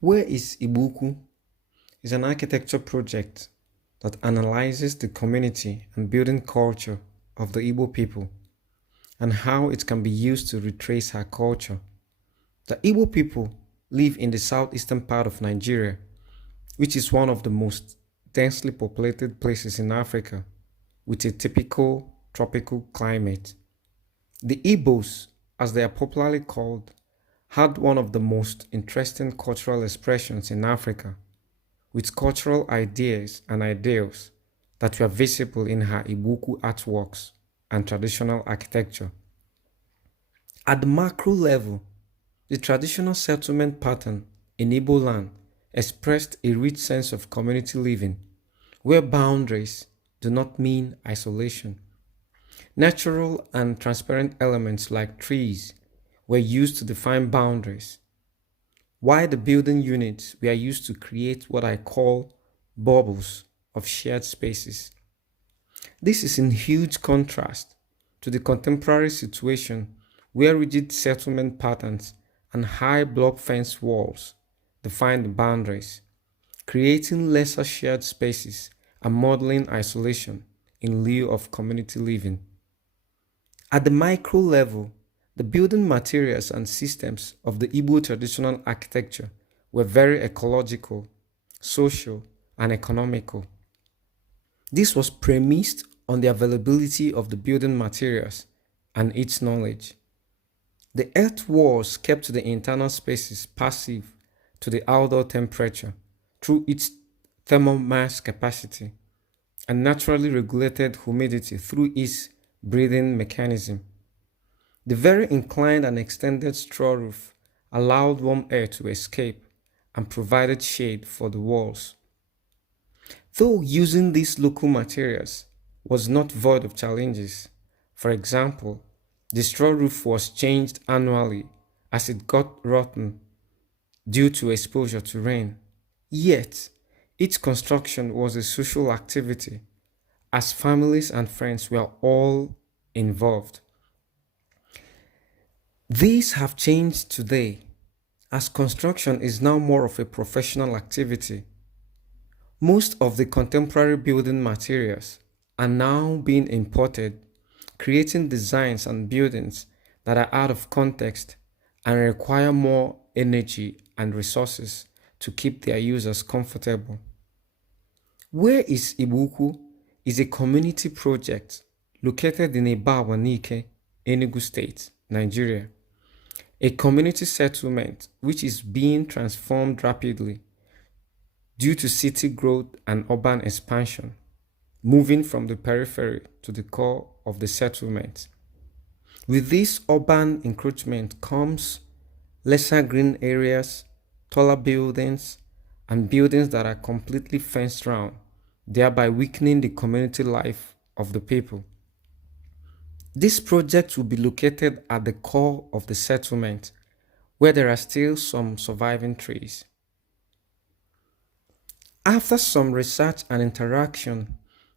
Where is Igbo-Ukwu is an architecture project that analyzes the community and building culture of the Igbo people and how it can be used to retrace her culture. The Igbo people live in the southeastern part of Nigeria, which is one of the most densely populated places in Africa, with a typical tropical climate. The Igbos, as they are popularly called, had one of the most interesting cultural expressions in Africa, with cultural ideas and ideals that were visible in her Igbo-Ukwu artworks and traditional architecture. At the macro level, the traditional settlement pattern in Igbo land expressed a rich sense of community living, where boundaries do not mean isolation. Natural and transparent elements like trees were used to define boundaries, while the building units were used to create what I call bubbles of shared spaces. This is in huge contrast to the contemporary situation where rigid settlement patterns and high block fence walls define the boundaries, creating lesser shared spaces and modeling isolation in lieu of community living. At the micro level, the building materials and systems of the Igbo traditional architecture were very ecological, social, and economical. This was premised on the availability of the building materials and its knowledge. The earth walls kept the internal spaces passive to the outdoor temperature through its thermal mass capacity and naturally regulated humidity through its breathing mechanism. The very inclined and extended straw roof allowed warm air to escape and provided shade for the walls. Though using these local materials was not void of challenges, for example, the straw roof was changed annually as it got rotten due to exposure to rain. Yet, its construction was a social activity as families and friends were all involved. These have changed today as construction is now more of a professional activity. Most of the contemporary building materials are now being imported, creating designs and buildings that are out of context and require more energy and resources to keep their users comfortable. Where is Igbo-Ukwu is a community project located in Ibawanike, Enugu State, Nigeria. A community settlement which is being transformed rapidly due to city growth and urban expansion, moving from the periphery to the core of the settlement. With this urban encroachment comes lesser green areas, taller buildings, and buildings that are completely fenced round, thereby weakening the community life of the people. This project will be located at the core of the settlement, where there are still some surviving trees. After some research and interaction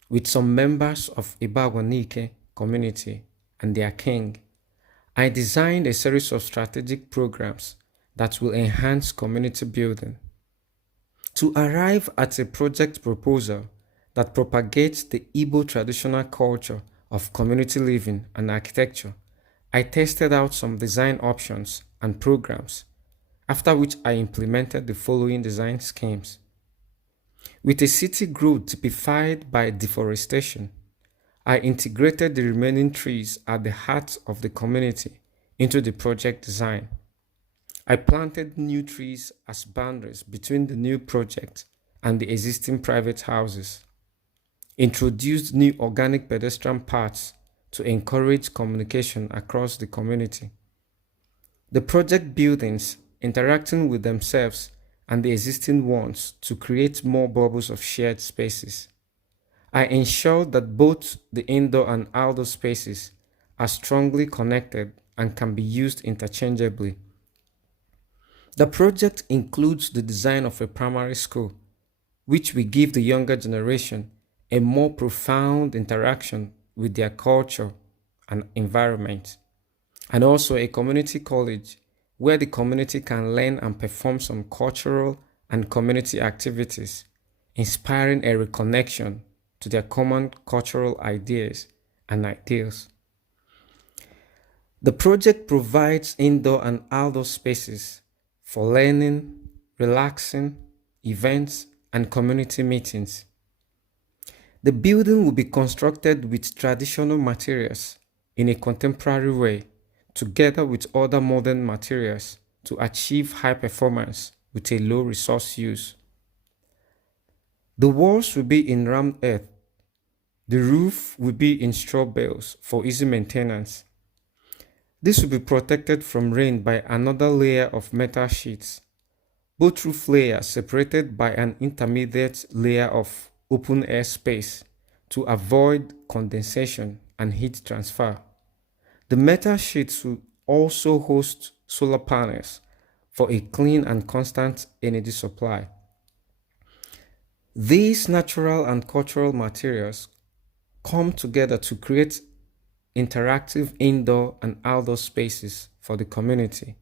with some members of Ibawanike community and their king, I designed a series of strategic programs that will enhance community building. To arrive at a project proposal that propagates the Igbo traditional culture of community living and architecture, I tested out some design options and programs, after which I implemented the following design schemes. With a city growth typified by deforestation, I integrated the remaining trees at the heart of the community into the project design. I planted new trees as boundaries between the new project and the existing private houses, introduced new organic pedestrian paths to encourage communication across the community. The project buildings interacting with themselves and the existing ones to create more bubbles of shared spaces. I ensured that both the indoor and outdoor spaces are strongly connected and can be used interchangeably. The project includes the design of a primary school, which will give the younger generation a more profound interaction with their culture and environment, and also a community college where the community can learn and perform some cultural and community activities, inspiring a reconnection to their common cultural ideas and ideals. The project provides indoor and outdoor spaces for learning, relaxing, events, and community meetings. The building will be constructed with traditional materials in a contemporary way, together with other modern materials to achieve high performance with a low resource use. The walls will be in rammed earth. The roof will be in straw bales for easy maintenance. This will be protected from rain by another layer of metal sheets, both roof layers separated by an intermediate layer of open air space to avoid condensation and heat transfer. The metal sheets will also host solar panels for a clean and constant energy supply. These natural and cultural materials come together to create interactive indoor and outdoor spaces for the community.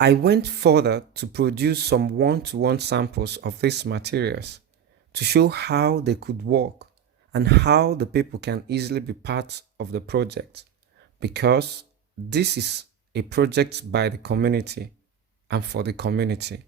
I went further to produce some one-to-one samples of these materials to show how they could work and how the people can easily be part of the project, because this is a project by the community and for the community.